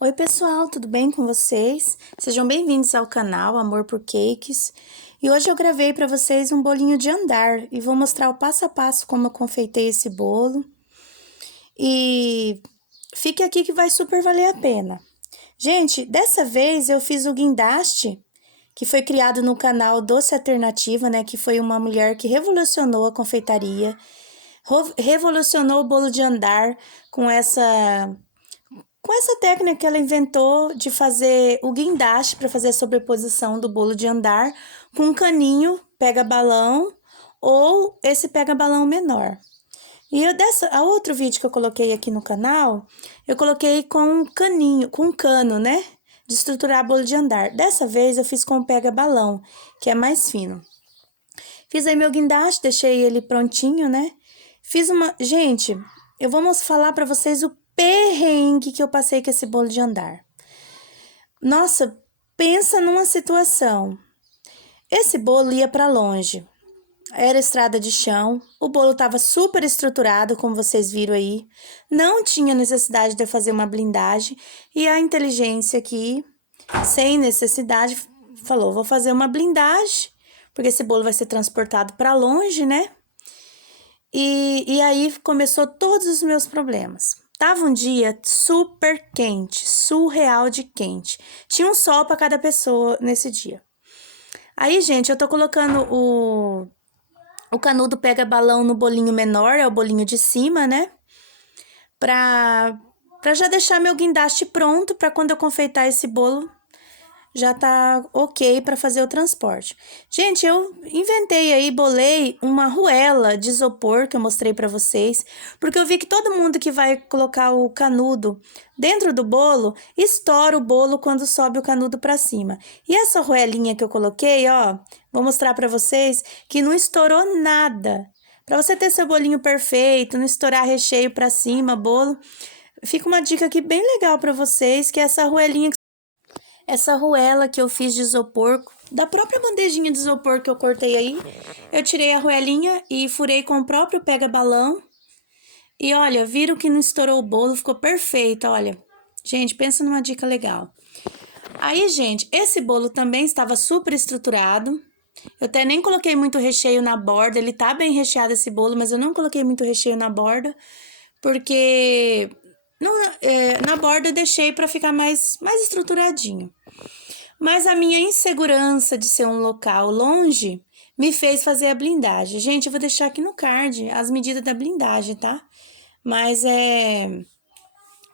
Oi pessoal, tudo bem com vocês? Sejam bem-vindos ao canal Amor por Cakes. E hoje eu gravei para vocês um bolinho de andar e vou mostrar o passo a passo como eu confeitei esse bolo. E fique aqui que vai super valer a pena. Gente, dessa vez eu fiz o guindaste, que foi criado no canal Doce Alternativa, né? Que foi uma mulher que revolucionou a confeitaria, revolucionou o bolo de andar com essa técnica que ela inventou de fazer o guindaste para fazer a sobreposição do bolo de andar com um caninho pega-balão ou esse pega-balão menor. E a outro vídeo que eu coloquei aqui no canal, eu coloquei com um caninho, com um cano, né? De estruturar bolo de andar. Dessa vez eu fiz com o pega-balão, que é mais fino. Fiz aí meu guindaste, deixei ele prontinho, né? Gente, eu vou falar para vocês o perrengue que eu passei com esse bolo de andar. Nossa, pensa numa situação. Esse bolo ia para longe. Era estrada de chão, o bolo estava super estruturado, como vocês viram aí. Não tinha necessidade de eu fazer uma blindagem. E a inteligência aqui, sem necessidade, falou, vou fazer uma blindagem, porque esse bolo vai ser transportado para longe, né? E aí começou todos os meus problemas. Tava um dia super quente, surreal de quente. Tinha um sol para cada pessoa nesse dia. Aí, gente, eu tô colocando o canudo pega-balão no bolinho menor, é o bolinho de cima, né? Pra já deixar meu guindaste pronto para quando eu confeitar esse bolo já tá ok para fazer o transporte. Gente, eu inventei aí, bolei uma arruela de isopor que eu mostrei para vocês, porque eu vi que todo mundo que vai colocar o canudo dentro do bolo, estoura o bolo quando sobe o canudo para cima. E essa arruelinha que eu coloquei, ó, vou mostrar para vocês que não estourou nada. Para você ter seu bolinho perfeito, não estourar recheio para cima, bolo, fica uma dica aqui bem legal para vocês, que é essa arruela que eu fiz de isopor, da própria bandejinha de isopor que eu cortei aí, eu tirei a arruelinha e furei com o próprio pega-balão. E olha, viram que não estourou o bolo, ficou perfeito, olha. Gente, pensa numa dica legal. Aí, gente, esse bolo também estava super estruturado. Eu até nem coloquei muito recheio na borda, ele tá bem recheado esse bolo, mas eu não coloquei muito recheio na borda, porque na borda eu deixei para ficar mais estruturadinho. Mas a minha insegurança de ser um local longe me fez fazer a blindagem. Gente, eu vou deixar aqui no card as medidas da blindagem, tá? Mas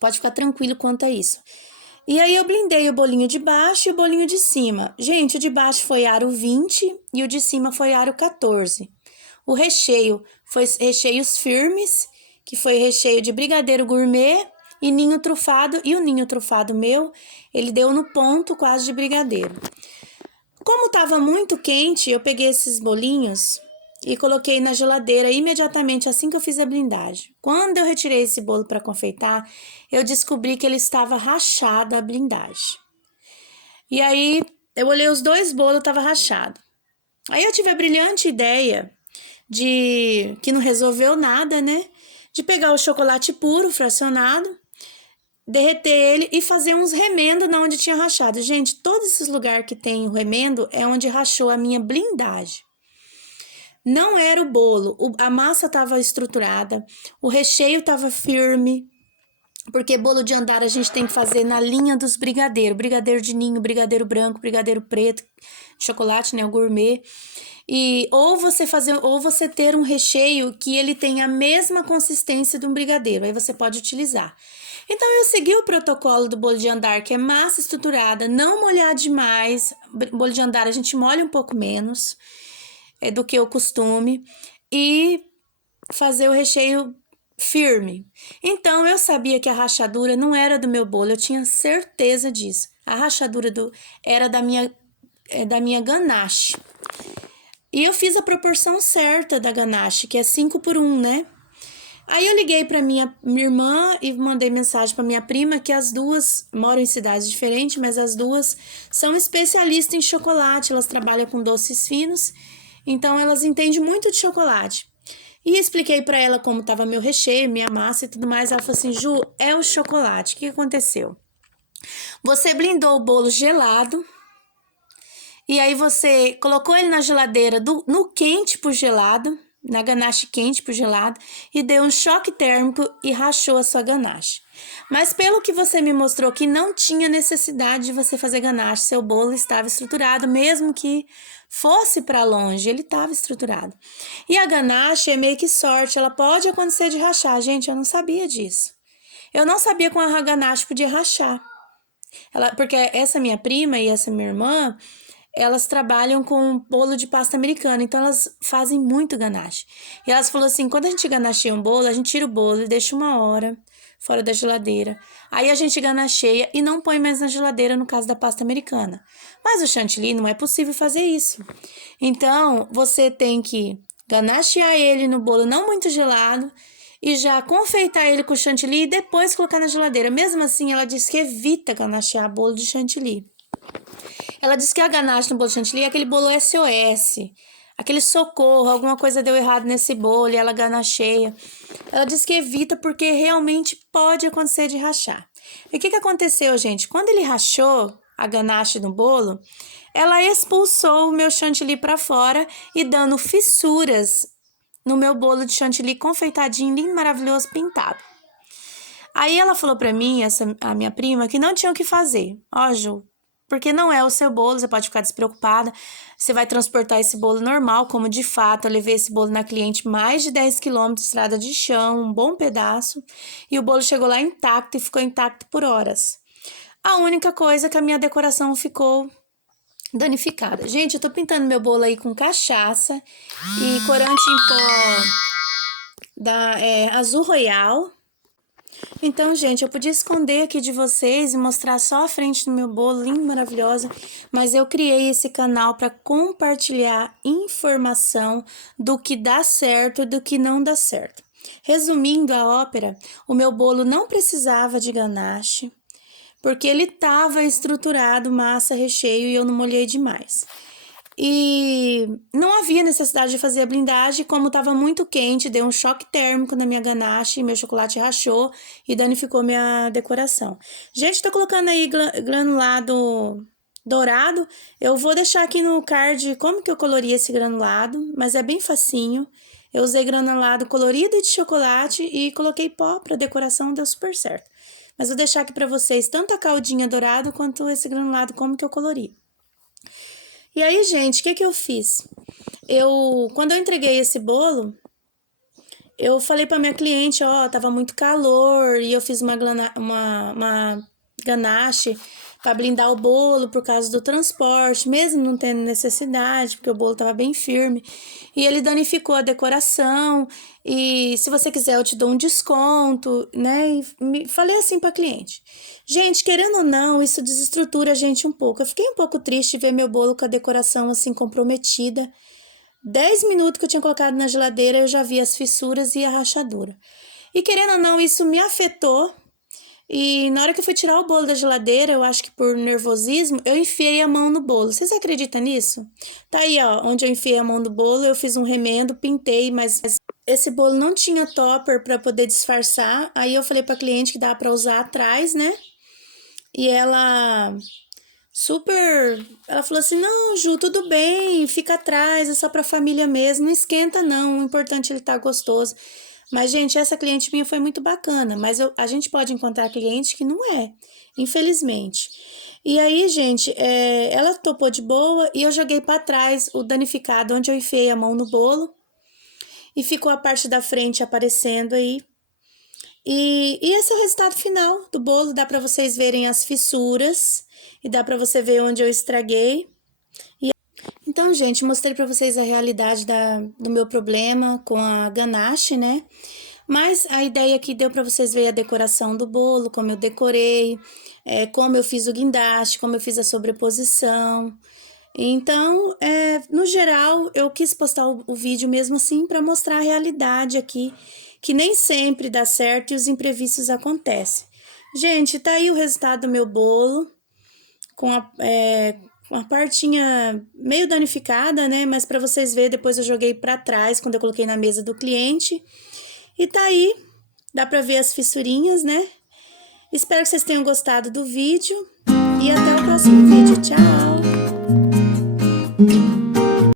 pode ficar tranquilo quanto a isso. E aí eu blindei o bolinho de baixo e o bolinho de cima. Gente, o de baixo foi aro 20 e o de cima foi aro 14. O recheio foi recheios firmes, que foi recheio de brigadeiro gourmet e ninho trufado. E o ninho trufado meu, ele deu no ponto quase de brigadeiro. Como estava muito quente, eu peguei esses bolinhos e coloquei na geladeira imediatamente assim que eu fiz a blindagem. Quando eu retirei esse bolo para confeitar, eu descobri que ele estava rachado a blindagem. E aí eu olhei os dois bolos, estava rachado. Aí eu tive a brilhante ideia que não resolveu nada, né? De pegar o chocolate puro, fracionado, derreter ele e fazer uns remendos na onde tinha rachado. Gente, todos esses lugares que tem o remendo é onde rachou a minha blindagem. Não era o bolo, a massa estava estruturada, o recheio estava firme, porque bolo de andar a gente tem que fazer na linha dos brigadeiros, brigadeiro de ninho, brigadeiro branco, brigadeiro preto, chocolate, né, o gourmet. E ou você ter um recheio que ele tenha a mesma consistência de um brigadeiro, aí você pode utilizar. Então eu segui o protocolo do bolo de andar, que é massa estruturada, não molhar demais. Bolo de andar a gente molha um pouco menos do que o costume e fazer o recheio firme. Então eu sabia que a rachadura não era do meu bolo, eu tinha certeza disso. A rachadura era da minha ganache. E eu fiz a proporção certa da ganache, que é 5 por 1, né? Aí eu liguei para minha irmã e mandei mensagem para minha prima, que as duas moram em cidades diferentes, mas as duas são especialistas em chocolate, elas trabalham com doces finos, então elas entendem muito de chocolate. E expliquei para ela como estava meu recheio, minha massa e tudo mais. Ela falou assim, Ju, é o chocolate. O que aconteceu? Você blindou o bolo gelado. E aí você colocou ele na geladeira no quente pro gelado, na ganache quente pro gelado, e deu um choque térmico e rachou a sua ganache. Mas pelo que você me mostrou que não tinha necessidade de você fazer ganache, seu bolo estava estruturado, mesmo que fosse para longe, ele estava estruturado. E a ganache é meio que sorte, ela pode acontecer de rachar. Gente, eu não sabia disso. Eu não sabia que a ganache podia rachar. Porque essa minha prima e essa minha irmã, elas trabalham com bolo de pasta americana, então elas fazem muito ganache. E elas falaram assim, quando a gente ganacheia um bolo, a gente tira o bolo e deixa 1 hora fora da geladeira. Aí a gente ganacheia e não põe mais na geladeira no caso da pasta americana. Mas o chantilly não é possível fazer isso. Então, você tem que ganachear ele no bolo não muito gelado e já confeitar ele com chantilly e depois colocar na geladeira. Mesmo assim, ela diz que evita ganachear bolo de chantilly. Ela diz que a ganache no bolo de chantilly é aquele bolo SOS, aquele socorro, alguma coisa deu errado nesse bolo e ela ganacheia. Ela diz que evita porque realmente pode acontecer de rachar. E o que aconteceu, gente? Quando ele rachou a ganache no bolo, ela expulsou o meu chantilly para fora e dando fissuras no meu bolo de chantilly confeitadinho, lindo, maravilhoso, pintado. Aí ela falou para mim, a minha prima, que não tinha o que fazer. Ó, Ju, porque não é o seu bolo, você pode ficar despreocupada. Você vai transportar esse bolo normal, como de fato eu levei esse bolo na cliente mais de 10 quilômetros, estrada de chão, um bom pedaço. E o bolo chegou lá intacto e ficou intacto por horas. A única coisa é que a minha decoração ficou danificada. Gente, eu tô pintando meu bolo aí com cachaça e corante em pó da Azul Royal. Então, gente, eu podia esconder aqui de vocês e mostrar só a frente do meu bolo, lindo, maravilhosa, mas eu criei esse canal para compartilhar informação do que dá certo e do que não dá certo. Resumindo a ópera, o meu bolo não precisava de ganache, porque ele estava estruturado, massa, recheio, e eu não molhei demais. E não havia necessidade de fazer a blindagem, como estava muito quente, deu um choque térmico na minha ganache, meu chocolate rachou e danificou minha decoração. Gente, tô colocando aí granulado dourado. Eu vou deixar aqui no card como que eu colori esse granulado, mas é bem facinho. Eu usei granulado colorido e de chocolate e coloquei pó para decoração, deu super certo. Mas vou deixar aqui para vocês tanto a caldinha dourado quanto esse granulado, como que eu colori. E aí, gente, o que eu fiz? Quando eu entreguei esse bolo, eu falei para minha cliente, ó, tava muito calor, e eu fiz uma ganache para blindar o bolo por causa do transporte, mesmo não tendo necessidade, porque o bolo tava bem firme. E ele danificou a decoração, e se você quiser eu te dou um desconto, né? E falei assim para cliente. Gente, querendo ou não, isso desestrutura a gente um pouco. Eu fiquei um pouco triste de ver meu bolo com a decoração assim comprometida. 10 minutos que eu tinha colocado na geladeira, eu já vi as fissuras e a rachadura. E querendo ou não, isso me afetou. E na hora que eu fui tirar o bolo da geladeira, eu acho que por nervosismo, eu enfiei a mão no bolo. Vocês acreditam nisso? Tá aí, ó, onde eu enfiei a mão no bolo, eu fiz um remendo, pintei, mas esse bolo não tinha topper para poder disfarçar. Aí eu falei pra cliente que dá para usar atrás, né? E ela falou assim, não, Ju, tudo bem, fica atrás, é só pra família mesmo, não esquenta não, o importante é ele tá gostoso. Mas, gente, essa cliente minha foi muito bacana, mas a gente pode encontrar cliente que não é, infelizmente. E aí, gente, ela topou de boa e eu joguei para trás o danificado onde eu enfiei a mão no bolo e ficou a parte da frente aparecendo aí. E esse é o resultado final do bolo, dá para vocês verem as fissuras e dá para você ver onde eu estraguei. Então, gente, mostrei para vocês a realidade do meu problema com a ganache, né? Mas a ideia aqui deu para vocês verem a decoração do bolo, como eu decorei, como eu fiz o guindaste, como eu fiz a sobreposição. Então, no geral, eu quis postar o vídeo mesmo assim para mostrar a realidade aqui, que nem sempre dá certo e os imprevistos acontecem. Gente, tá aí o resultado do meu bolo, com uma partinha meio danificada, né? Mas para vocês verem, depois eu joguei para trás quando eu coloquei na mesa do cliente. E tá aí, dá para ver as fissurinhas, né? Espero que vocês tenham gostado do vídeo. e até o próximo vídeo. Tchau!